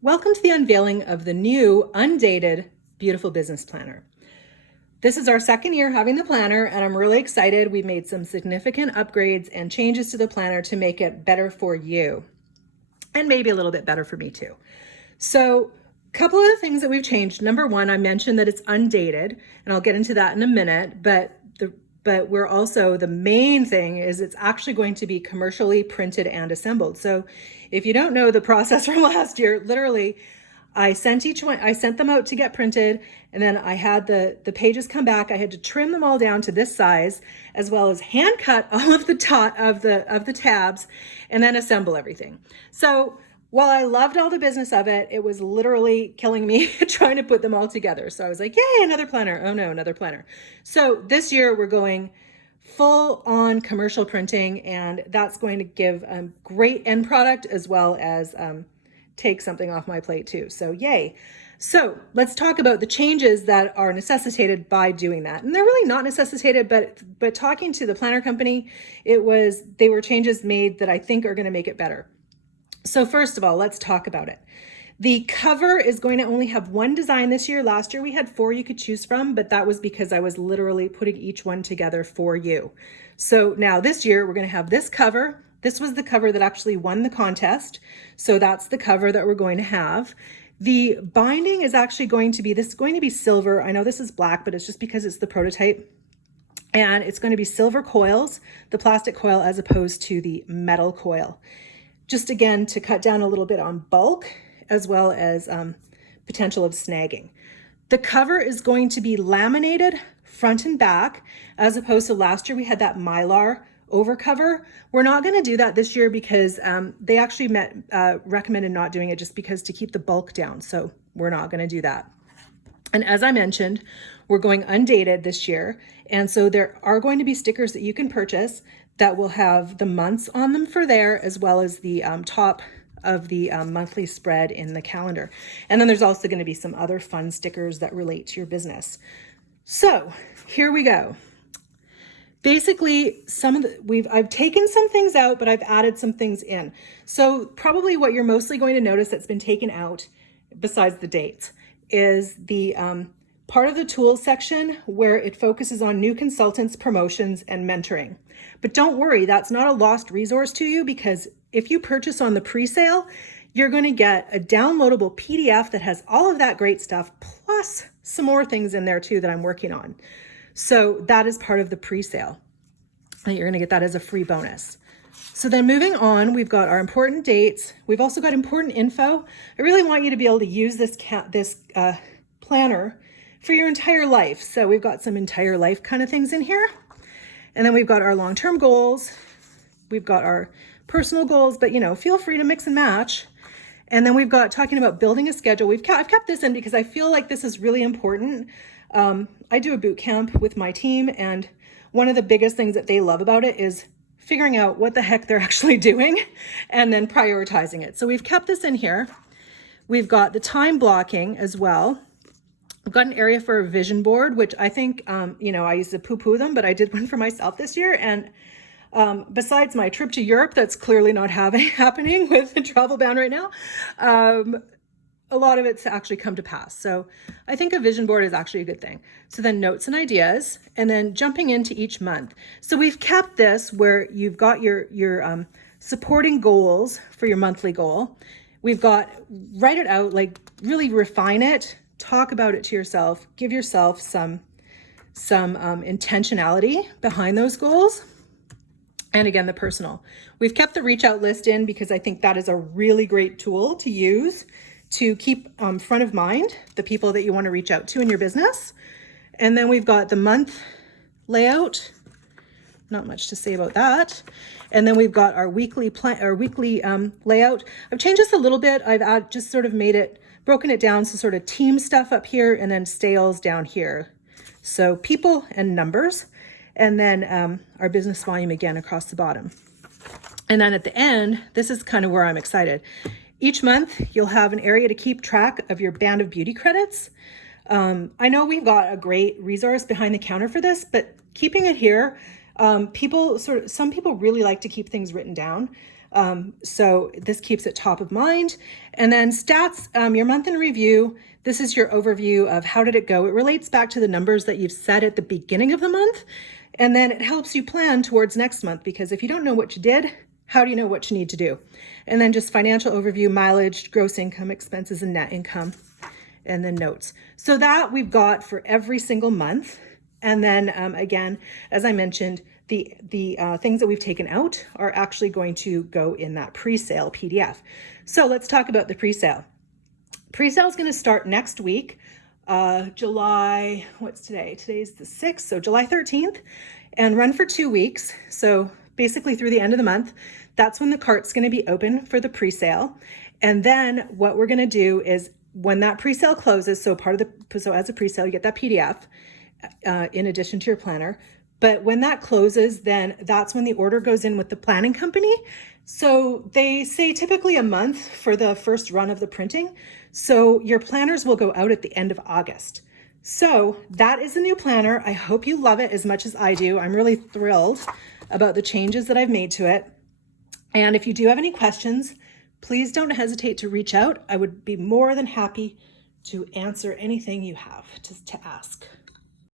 Welcome to the unveiling of the new Undated Beautiful Business Planner. This is our second year having the planner, and I'm really excited. We've made some significant upgrades and changes to the planner to make it better for you, and maybe a little bit better for me too. So, a couple of the things that we've changed. Number one, I mentioned that it's undated, and I'll get into that in a minute, but we're also, the main thing is it's actually going to be commercially printed and assembled. So if you don't know the process from last year, literally I sent them out to get printed, and then I had the pages come back. I had to trim them all down to this size, as well as hand cut all of the tabs, and then assemble everything. So while I loved all the business of it, it was literally killing me trying to put them all together. So I was like, yay, another planner. Oh no, another planner. So this year we're going full on commercial printing, and that's going to give a great end product as well as take something off my plate too. So yay. So let's talk about the changes that are necessitated by doing that. And they're really not necessitated, but talking to the planner company, they were changes made that I think are going to make it better. So first of all, let's talk about it. The cover is going to only have one design this year. Last year we had 4 you could choose from, but that was because I was literally putting each one together for you. So now this year we're going to have this cover. This was the cover that actually won the contest. So that's the cover that we're going to have. The binding is actually going to be silver. I know this is black, but it's just because it's the prototype. And it's going to be silver coils, the plastic coil, as opposed to the metal coil. Just again, to cut down a little bit on bulk, as well as potential of snagging. The cover is going to be laminated front and back, as opposed to last year we had that Mylar over cover. We're not going to do that this year because they actually recommended not doing it just because to keep the bulk down. So we're not going to do that. And as I mentioned, we're going undated this year. And so there are going to be stickers that you can purchase that will have the months on them for there, as well as the top of the monthly spread in the calendar. And then there's also going to be some other fun stickers that relate to your business. So here we go. Basically, I've taken some things out, but I've added some things in. So probably what you're mostly going to notice that's been taken out, besides the dates, is the part of the tools section where it focuses on new consultants, promotions, and mentoring. But don't worry, that's not a lost resource to you, because if you purchase on the pre-sale, you're going to get a downloadable PDF that has all of that great stuff, plus some more things in there too that I'm working on. So that is part of the pre-sale. And you're going to get that as a free bonus. So then moving on, we've got our important dates. We've also got important info. I really want you to be able to use this planner for your entire life. So we've got some entire life kind of things in here. And then we've got our long-term goals. We've got our personal goals, but feel free to mix and match. And then we've got talking about building a schedule. I've kept this in because I feel like this is really important. I do a boot camp with my team, and one of the biggest things that they love about it is figuring out what the heck they're actually doing and then prioritizing it. So we've kept this in here. We've got the time blocking as well. I've got an area for a vision board, which I think, I used to poo-poo them, but I did one for myself this year. And besides my trip to Europe, that's clearly not happening with the travel ban right now, a lot of it's actually come to pass. So I think a vision board is actually a good thing. So then notes and ideas, and then jumping into each month. So we've kept this where you've got your supporting goals for your monthly goal. We've got, write it out, like really refine it, talk about it to yourself, give yourself some intentionality behind those goals. And again, the personal. We've kept the reach out list in because I think that is a really great tool to use to keep front of mind the people that you want to reach out to in your business. And then we've got the month layout. Not much to say about that. And then we've got our weekly layout. I've changed this a little bit. I've just sort of broken it down. So sort of team stuff up here and then sales down here. So people and numbers. And then our business volume again across the bottom. And then at the end, this is kind of where I'm excited. Each month, you'll have an area to keep track of your band of beauty credits. I know we've got a great resource behind the counter for this, but keeping it here, some people really like to keep things written down. So this keeps it top of mind. And then stats, your month in review. This is your overview of how did it go. It relates back to the numbers that you've set at the beginning of the month. And then it helps you plan towards next month, because if you don't know what you did, how do you know what you need to do? And then just financial overview, mileage, gross income, expenses, and net income, and then notes. So that we've got for every single month. And then again, as I mentioned, the things that we've taken out are actually going to go in that pre-sale PDF. So let's talk about the pre-sale. Pre-sale is going to start next week, July, what's today? Today's the 6th, so July 13th, and run for 2 weeks. So basically through the end of the month, that's when the cart's going to be open for the pre-sale. And then what we're going to do is when that pre-sale closes, so as a pre-sale, you get that PDF in addition to your planner. But when that closes, then that's when the order goes in with the planning company. So they say typically a month for the first run of the printing. So your planners will go out at the end of August. So that is the new planner. I hope you love it as much as I do. I'm really thrilled about the changes that I've made to it. And if you do have any questions, please don't hesitate to reach out. I would be more than happy to answer anything you have to ask.